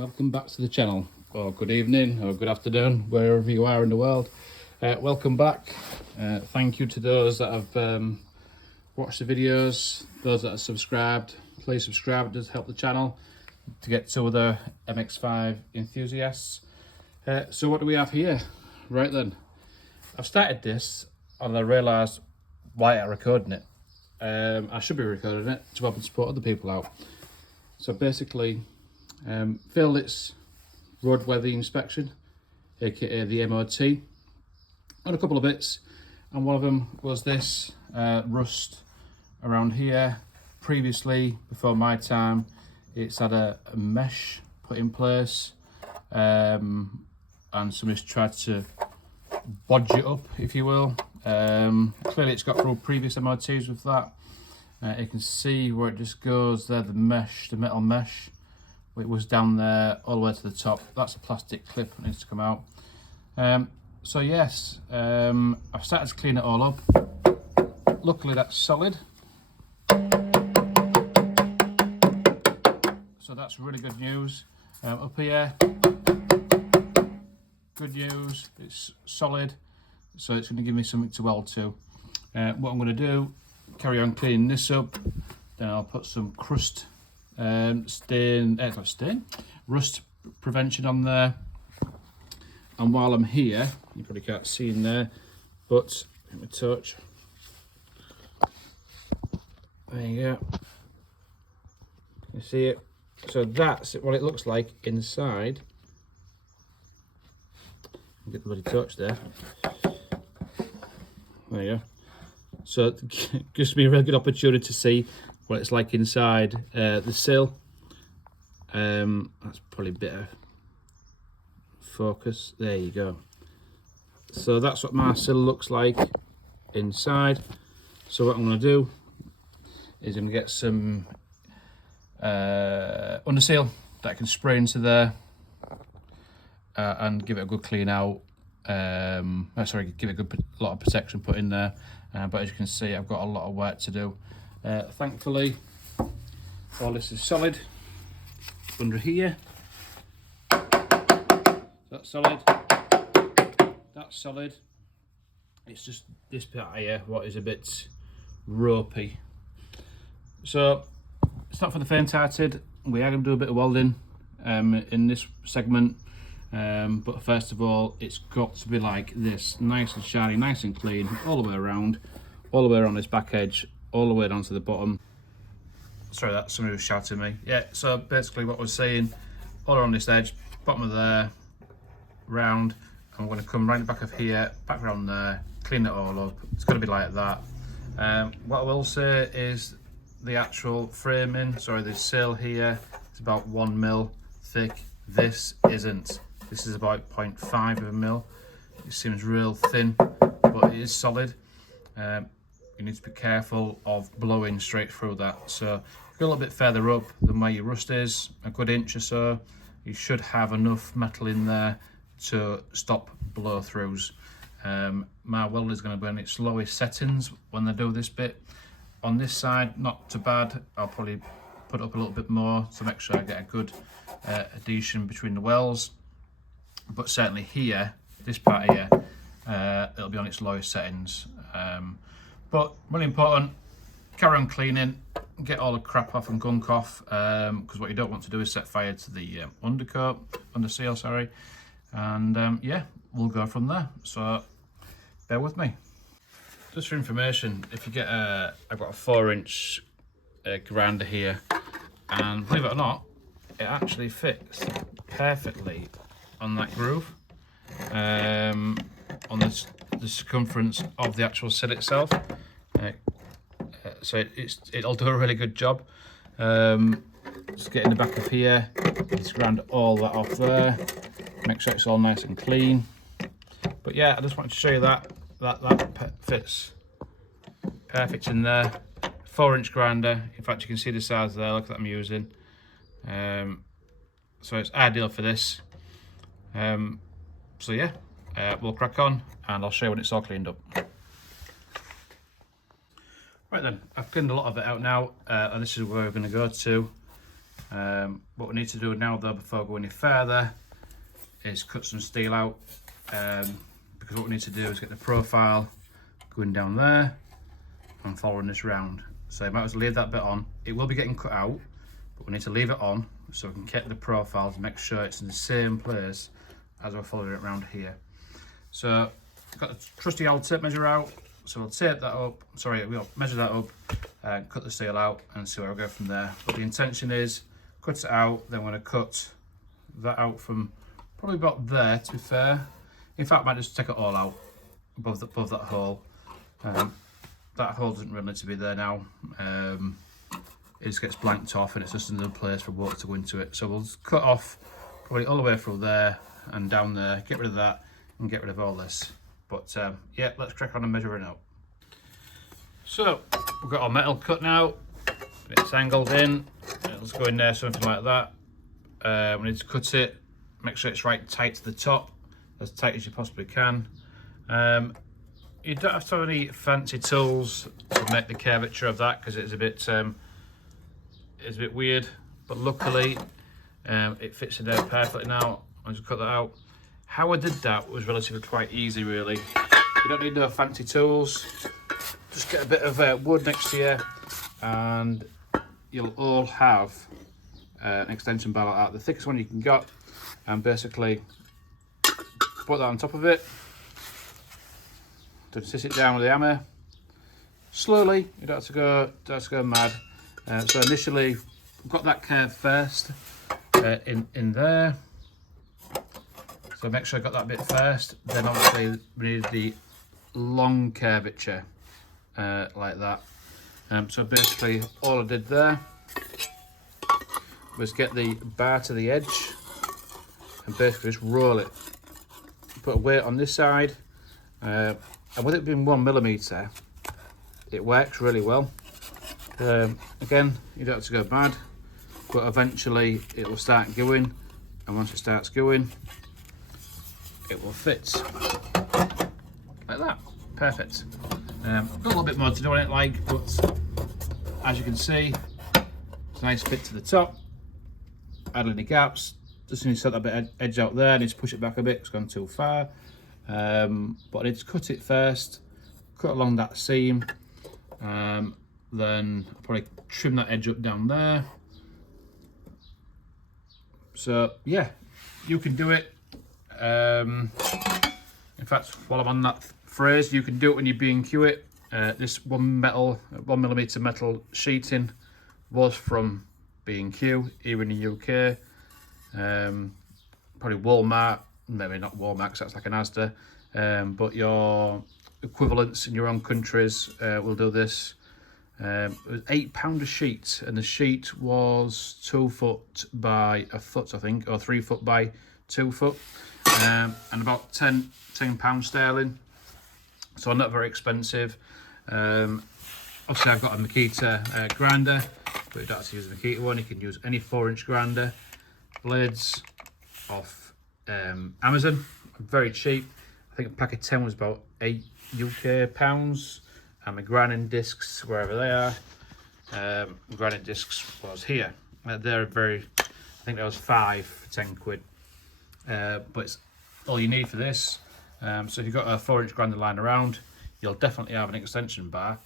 welcome back to the channel, or good evening or good afternoon, wherever you are in the world. Welcome back. Thank you to those that have watched the videos, those that have subscribed. Please subscribe, it does help the channel to get to other Mx5 enthusiasts. So what do we have here? Right then, I've started this and I realised why I'm recording it. I should be recording it to help and support other people out. So basically, failed its roadworthy inspection, aka the MOT, on a couple of bits, and one of them was this rust around here. Previously, before my time, it's had a mesh put in place, and somebody's tried to bodge it up, if you will. Clearly it's got through previous MOTs with that. You can see where it just goes there, the mesh, the metal mesh. It was down there all the way to the top. That's a plastic clip that needs to come out. So yes, I've started to clean it all up. Luckily that's solid. So that's really good news. Up here, good news, it's solid. So it's going to give me something to weld to. What I'm going to do, carry on cleaning this up. Then I'll put some crust rust prevention on there. And while I'm here, you probably can't see in there, but let me touch. There you go. You see it? So that's what it looks like inside. Get the bloody touch there. There you go. So it gives me a really good opportunity to see what it's like inside the sill. That's probably a bit of focus. There you go. So that's what my sill looks like inside. So what I'm going to do is I'm going to get some underseal that I can spray into there and give it a good clean out. Give it a lot of protection put in there. But as you can see, I've got a lot of work to do. Thankfully, all this is solid under here. That's solid. That's solid. It's just this part here what is a bit ropey. So it's not for the faint-hearted. We are going to do a bit of welding in this segment. But first of all, it's got to be like this, nice and shiny, nice and clean, all the way around this back edge, all the way down to the bottom. Sorry, that somebody was shouting at me. Yeah, so basically what we're saying, all around this edge, bottom of there, round, and we're going to come right back of here, back around there, clean it all up. It's going to be like that. What I will say is the actual framing, the sill here, it's about 1 mil thick. This isn't. This is about 0.5 of a mil. It seems real thin, but it is solid. You need to be careful of blowing straight through that. So if you're a little bit further up than where your rust is, a good inch or so, you should have enough metal in there to stop blow throughs. My welder is going to be on its lowest settings when they do this bit. On this side, not too bad. I'll probably put up a little bit more to make sure I get a good adhesion between the wells. But certainly here, this part here, it'll be on its lowest settings. But really important, carry on cleaning, get all the crap off and gunk off, because what you don't want to do is set fire to the underseal, sorry. And yeah, we'll go from there. So bear with me. Just for information, if you get I've got a 4-inch grinder here, and believe it or not, it actually fits perfectly on that groove, on the circumference of the actual sill itself. So it'll do a really good job. Just get in the back of here, just grind all that off there, make sure it's all nice and clean. But yeah, I just wanted to show you that fits perfect in there. 4-inch grinder. In fact, you can see the size there. Look that I'm using. So it's ideal for this. So yeah, we'll crack on and I'll show you when it's all cleaned up. Right then, I've cleaned a lot of it out now, and this is where we're going to go to. What we need to do now though, before going any further, is cut some steel out, because what we need to do is get the profile going down there and following this round. So you might as well leave that bit on. It will be getting cut out, but we need to leave it on so we can get the profile to make sure it's in the same place as we're following it around here. So I've got a trusty old tape measure out, so we'll tape that up, we'll measure that up, cut the steel out and see where we go from there. But the intention is cut it out, then we're going to cut that out from probably about there, to be fair. In fact, I might just take it all out above that hole. That hole doesn't really need to be there now. It just gets blanked off and it's just another place for water to go into it. So we'll just cut off probably all the way through there and down there, get rid of that and get rid of all this. But yeah, let's crack on and measure it out. So we've got our metal cut now, it's angled in, let's go in there, something like that. We need to cut it, make sure it's right tight to the top, as tight as you possibly can. You don't have to have any fancy tools to make the curvature of that, because it's a bit weird, but luckily it fits in there perfectly now. I'll just cut that out. How I did that was relatively quite easy really. You don't need no fancy tools, just get a bit of wood next to you and you'll all have an extension bar like that, the thickest one you can get, and basically put that on top of it. Don't sit it down with the hammer. Slowly, you don't have to go mad. So initially, got that curve first in there. So make sure I got that bit first. Then obviously we need the long curvature like that. So basically, all I did there was get the bar to the edge and basically just roll it. Put a weight on this side. And with it being 1mm, it works really well. Again, you don't have to go mad, but eventually it will start going, and once it starts going, it will fit like that. Perfect. Got a little bit more to do on it, but as you can see, it's a nice fit to the top. Add any gaps. Just need to set that bit edge out there. I need to push it back a bit, it's gone too far. But I need to cut it first, cut along that seam, then I'll probably trim that edge up down there. So yeah, you can do it. In fact, while I'm on that phrase, you can do it when you B&Q it. This 1mm metal sheeting was from B&Q here in the UK. Probably Walmart, maybe not Walmart because that's like an Mazda, but your equivalents in your own countries will do this. It was £8 a sheet, and the sheet was 2 foot by a foot, I think, or 3 foot by 2 foot, and about £10 sterling. So not very expensive. Obviously, I've got a Mk3 grinder, but you don't have to use a Mk3 one. You can use any 4-inch grinder. Blades off Amazon, very cheap. I think a pack of 10 was about £8 UK, and my grinding discs, wherever they are, grinding discs was here. They're very, I think that was 5 for 10 quid, but it's all you need for this. So if you've got a 4-inch grinder lying around, you'll definitely have an extension bar.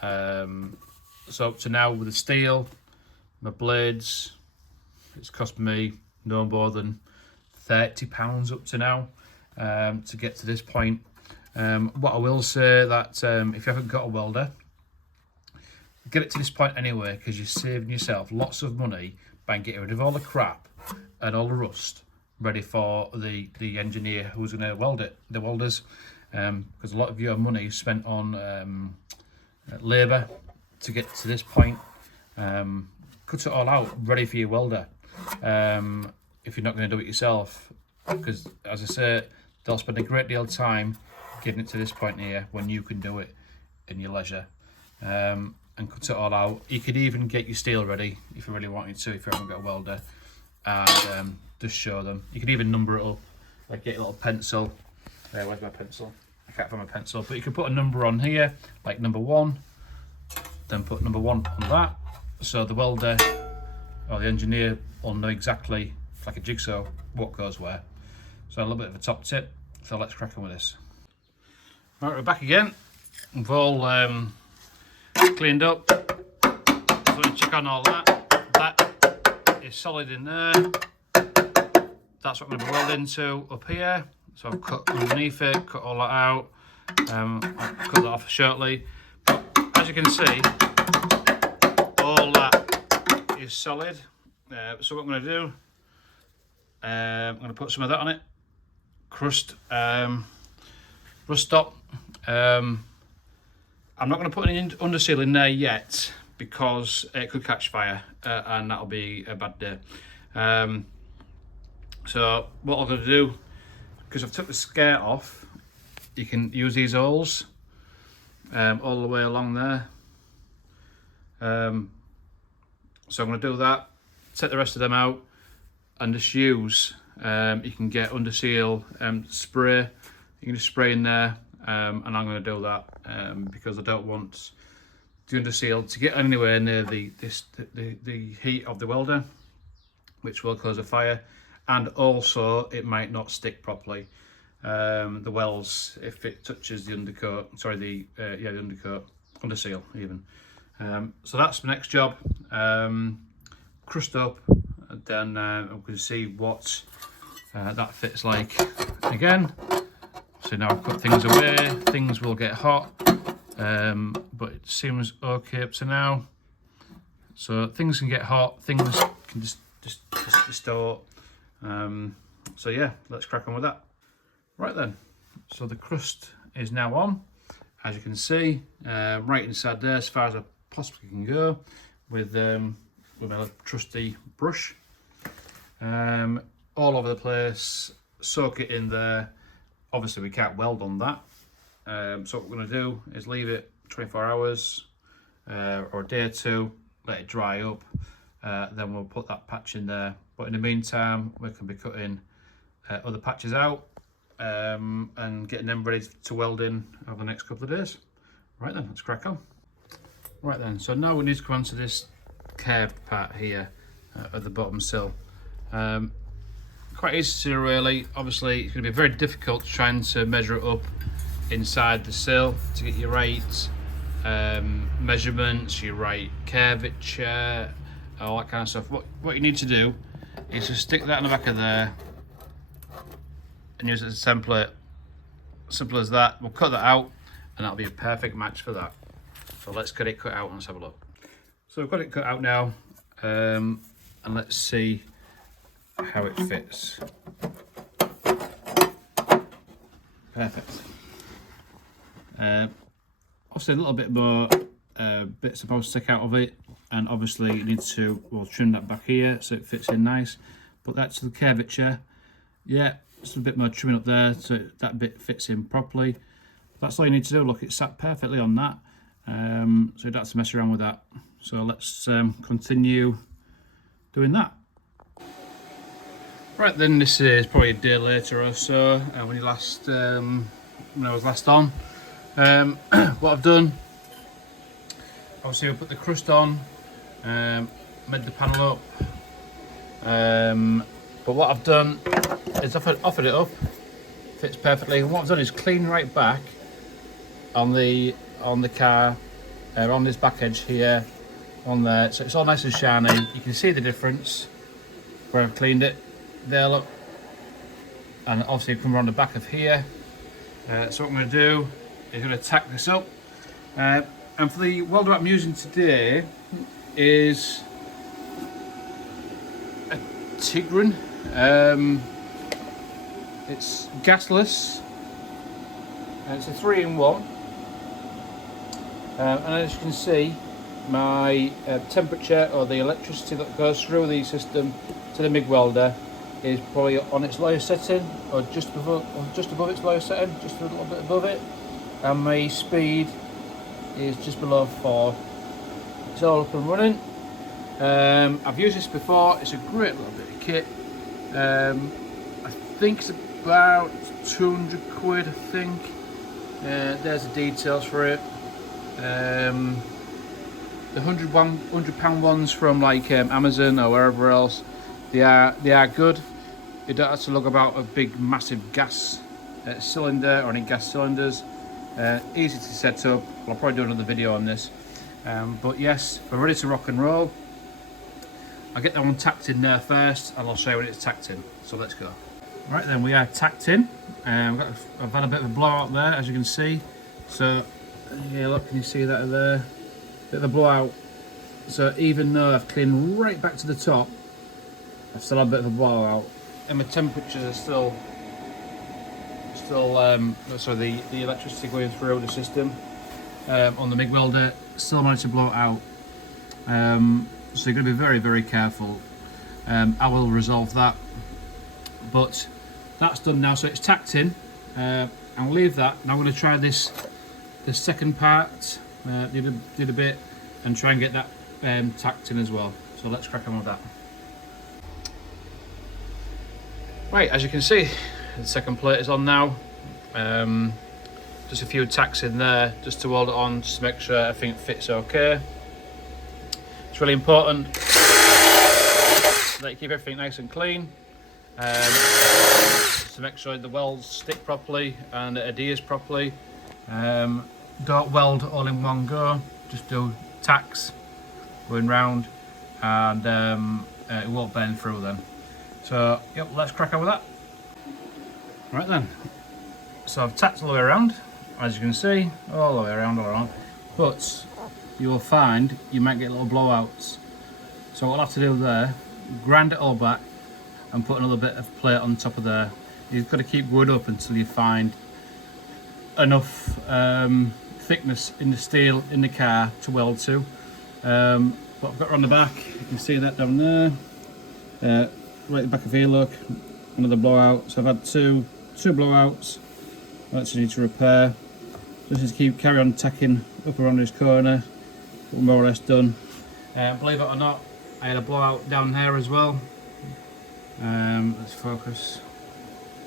So up to now with the steel, my blades, it's cost me no more than £30 up to now to get to this point. What I will say that if you haven't got a welder, get it to this point anyway, because you're saving yourself lots of money by getting rid of all the crap and all the rust ready for the engineer who's going to weld it, the welders, because a lot of your money is spent on labour to get to this point. Cut it all out ready for your welder, if you're not going to do it yourself, because as I say, they'll spend a great deal of time getting it to this point here when you can do it in your leisure, and cut it all out. You could even get your steel ready if you really wanted to, if you haven't got a welder, and just show them. You could even number it up, like get a little pencil. Where's my pencil? I can't find my pencil, but you can put a number on here, like number 1, then put number 1 on that, so the welder or the engineer will know exactly, like a jigsaw, what goes where. So a little bit of a top tip. So let's crack on with this. Right, we're back again. We've all cleaned up. So we check on all that. That is solid in there. That's what I'm going to be welding to up here. So I've cut underneath it, cut all that out. I'll cut that off shortly. But as you can see, all that is solid. So what I'm going to do, I'm going to put some of that on it. Rust stop. I'm not going to put any underseal in there yet because it could catch fire and that'll be a bad day. So what I'm going to do, because I've took the skirt off, you can use these holes all the way along there. So I'm going to do that, take the rest of them out, and just use, you can get underseal spray, you can just spray in there, and I'm going to do that because I don't want the underseal to get anywhere near the heat of the welder, which will cause a fire, and also it might not stick properly. The welds, if it touches the undercoat, sorry, the undercoat, underseal even. So that's my next job. Crust up, and then we can see what that fits like again. So now I've put things away, things will get hot, but it seems okay up to now. So things can get hot, things can just distort. So yeah, let's crack on with that. Right then, so the crust is now on, as you can see, right inside there as far as I possibly can go with my trusty brush. All over the place, soak it in there. Obviously we can't weld on that, so what we're going to do is leave it 24 hours or a day or two, let it dry up, then we'll put that patch in there. But in the meantime we can be cutting other patches out and getting them ready to weld in over the next couple of days. Right then, let's crack on. Right then, so now we need to come on to this curved part here at the bottom sill. Quite easy to do really. Obviously it's going to be very difficult trying to measure it up inside the sill to get your right measurements, your right curvature, all that kind of stuff. What you need to do is just stick that in the back of there and use it as a template. Simple as that. We'll cut that out and that'll be a perfect match for that. So let's get it cut out and let's have a look. So I've got it cut out now, and let's see how it fits. Perfect. Obviously a little bit more bits supposed to stick out of it, and obviously you need to trim that back here so it fits in nice. Put that to the curvature. Yeah, just a bit more trimming up there so that bit fits in properly. That's all you need to do. Look, it sat perfectly on that, so you don't have to mess around with that. So let's continue doing that. Right then, this is probably a day later or so when I was last on. What I've done, obviously I put the crust on, made the panel up, but what I've done is offered it up, fits perfectly, and what I've done is clean right back on the car, on this back edge here, on there, so it's all nice and shiny. You can see the difference where I've cleaned it there, look, and obviously come around the back of here. So what I'm going to do is going to tack this up, and for the welder I'm using today is a Tigran. It's gasless, and it's a 3-in-1, and as you can see, my temperature, or the electricity that goes through the system to the MIG welder, is probably on its lowest setting, or just above its lowest setting, just a little bit above it, and my speed is just below 4. It's all up and running. I've used this before. It's a great little bit of kit. I think it's about 200 quid, I think. There's the details for it. the £100 ones from like Amazon or wherever else, they are good. You don't have to look about a big massive gas cylinder or any gas cylinders. Easy to set up. I'll probably do another video on this. But yes, we're ready to rock and roll. I'll get that one tacked in there first and I'll show you when it's tacked in. So let's go. Right then, we are tacked in. I've had a bit of a blowout there, as you can see. So, yeah, look, can you see that there? Bit of a blowout. So even though I've cleaned right back to the top, I've still had a bit of a blowout. And my temperatures are still sorry, the electricity going through the system on the MIG welder still managed to blow it out. So you're going to be very, very careful. I will resolve that. But that's done now, so it's tacked in. I'll leave that. Now I'm going to try the second part, did a bit, and try and get that tacked in as well. So let's crack on with that. Right, as you can see, the second plate is on now. Just a few tacks in there, just to hold it on, just to make sure everything fits okay. It's really important that you keep everything nice and clean. To make sure the welds stick properly and it adheres properly. Don't weld all in one go, just do tacks going round, and it won't bend through then. So yep, let's crack on with that. Right then, so I've tacked all the way around, as you can see, all the way around, but you will find you might get little blowouts. So what I'll have to do there, grind it all back and put another bit of plate on top of there. You've got to keep going up until you find enough thickness in the steel in the car to weld to. What I've got on the back, you can see that down there. Right at the back of here, look, another blowout. So I've had two blowouts. I actually need to repair. Just to carry on tacking up around this corner. More or less done. Believe it or not, I had a blowout down here as well. Let's focus.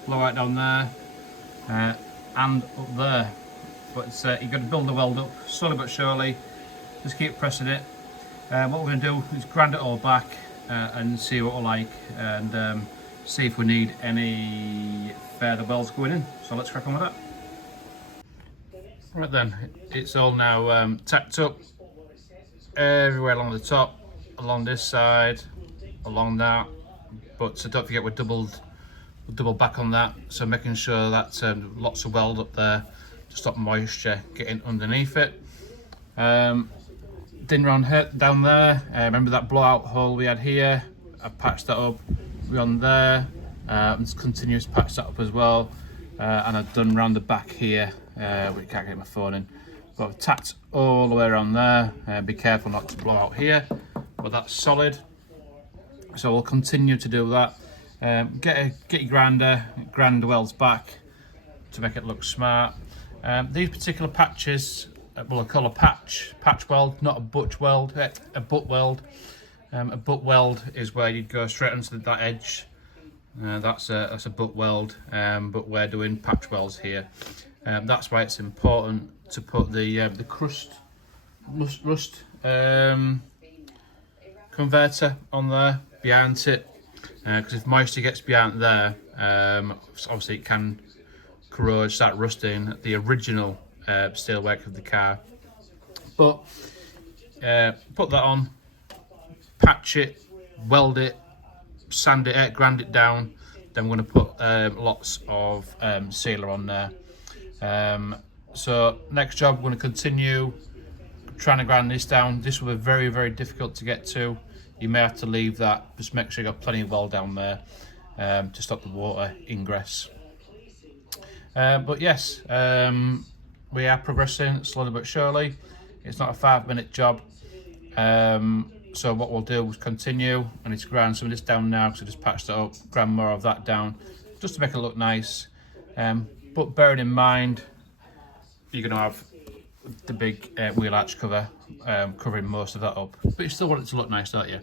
Blowout down there and up there. But you've got to build the weld up slowly but surely. Just keep pressing it. What we're going to do is grind it all back and see what we're like, and see if we need any further welds going in. So let's crack on with that. Right then, it's all now tacked up everywhere along the top, along this side, along that. But so don't forget we'll double back on that, so making sure that lots of weld up there to stop moisture getting underneath it. Din round down there, remember that blowout hole we had here? I patched that up. We're on there, and continuous patch that up as well. And I've done round the back here, we can't get my phone in, but I've tacked all the way around there. Be careful not to blow out here, but that's solid. So we'll continue to do that. Get your grinder, grind the welds back to make it look smart. These particular patches, well, I call a patch weld, not a butt weld. A butt weld. A butt weld is where you'd go straight onto that edge. That's a butt weld, but we're doing patch welds here. That's why it's important to put the rust converter on there behind it, because if moisture gets behind there, obviously it can corrode, start rusting the original steelwork of the car. But put that on, patch it, weld it, sand it, grind it down. Then we're going to put lots of sealer on there. So next job, we're going to continue trying to grind this down. This will be very, very difficult to get to. You may have to leave that. Just make sure you've got plenty of weld down there to stop the water ingress. But yes, we are progressing slowly but surely. It's not a 5-minute job. So what we'll do is continue. I need to grind some of this down now because I just patched it up, grind more of that down just to make it look nice. But bearing in mind, you're going to have the big wheel arch cover covering most of that up, but you still want it to look nice, don't you?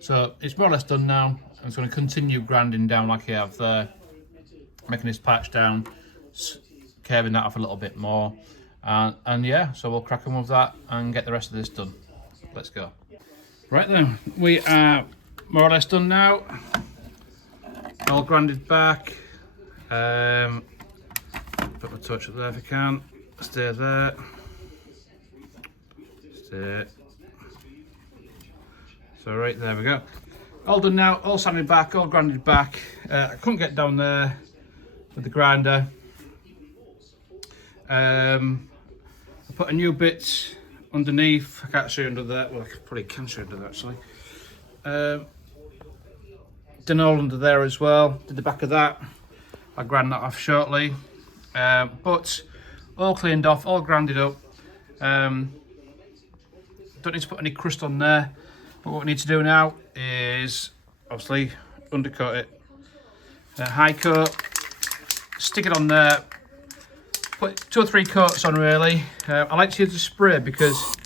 So it's more or less done now. I'm just going to continue grinding down like I have there, making this patch down, curving that off a little bit more, and yeah, so we'll crack on with that and get the rest of this done. let's go. Right then, we are more or less done now. All grinded back. Put my touch up there if I can. Stay there. Stay. So right there we go. All done now, all sanded back, all grinded back. I couldn't get down there with the grinder. I put a new bit underneath. I can't show you under there. Well, I probably can show you under there actually. Done all under there as well. Did the back of that. I'll grind that off shortly. But all cleaned off, all grinded up. Don't need to put any crust on there. But what we need to do now is obviously undercoat it. High coat, stick it on there. Put 2 or 3 coats on really. I like to use the spray because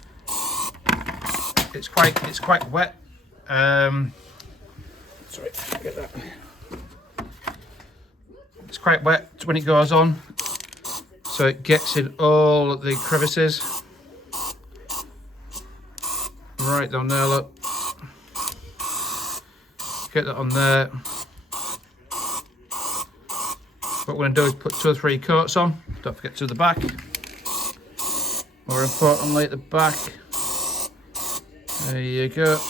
it's quite wet. Sorry, get that. It's quite wet when it goes on, so it gets in all the crevices. Right down there, look. Get that on there. What we're going to do is put 2 or 3 coats on. Don't forget to the back. More importantly, at the back. There you go.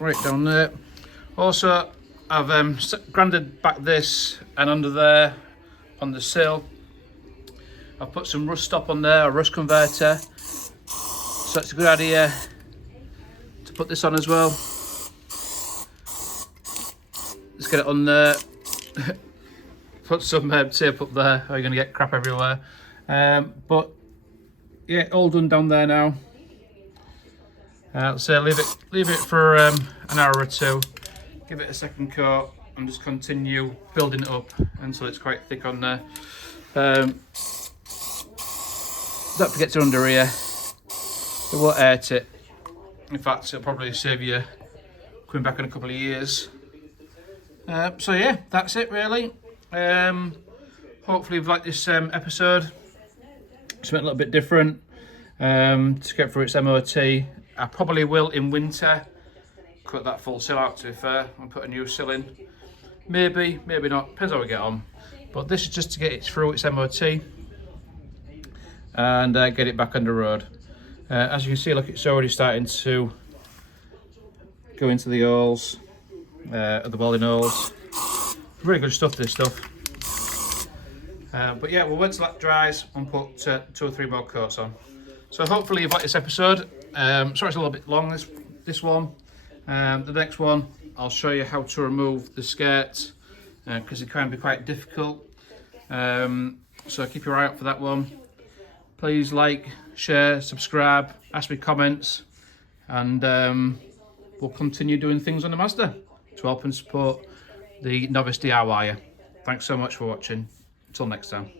Right down there. Also, I've grinded back this and under there on the sill. I've put some rust stop on there, a rust converter. So it's a good idea to put this on as well. Let's get it on there. Put some tape up there, or you're going to get crap everywhere. But yeah, all done down there now. So leave it for an hour or two. Give it a second coat and just continue building it up until it's quite thick on there. Don't forget to under here. It won't hurt it. In fact, it'll probably save you coming back in a couple of years. So yeah, that's it really. Hopefully you've liked this episode. Something a little bit different to get through its MOT. I probably will in winter cut that full sill out, to be fair, and put a new sill in. Maybe, maybe not, depends how we get on. But this is just to get it through its MOT and get it back on the road. As you can see, look, it's already starting to go into the holes, the welding holes. Really good stuff, this stuff. But yeah, we'll wait till that dries and put 2 or 3 more coats on. So hopefully you've liked this episode. Sorry it's a little bit long, this one. The next one, I'll show you how to remove the skirts because it can be quite difficult. So keep your eye out for that one. Please like, share, subscribe, ask me comments, and we'll continue doing things on the Mazda to help and support the novice DIYer. Thanks so much for watching. Until next time.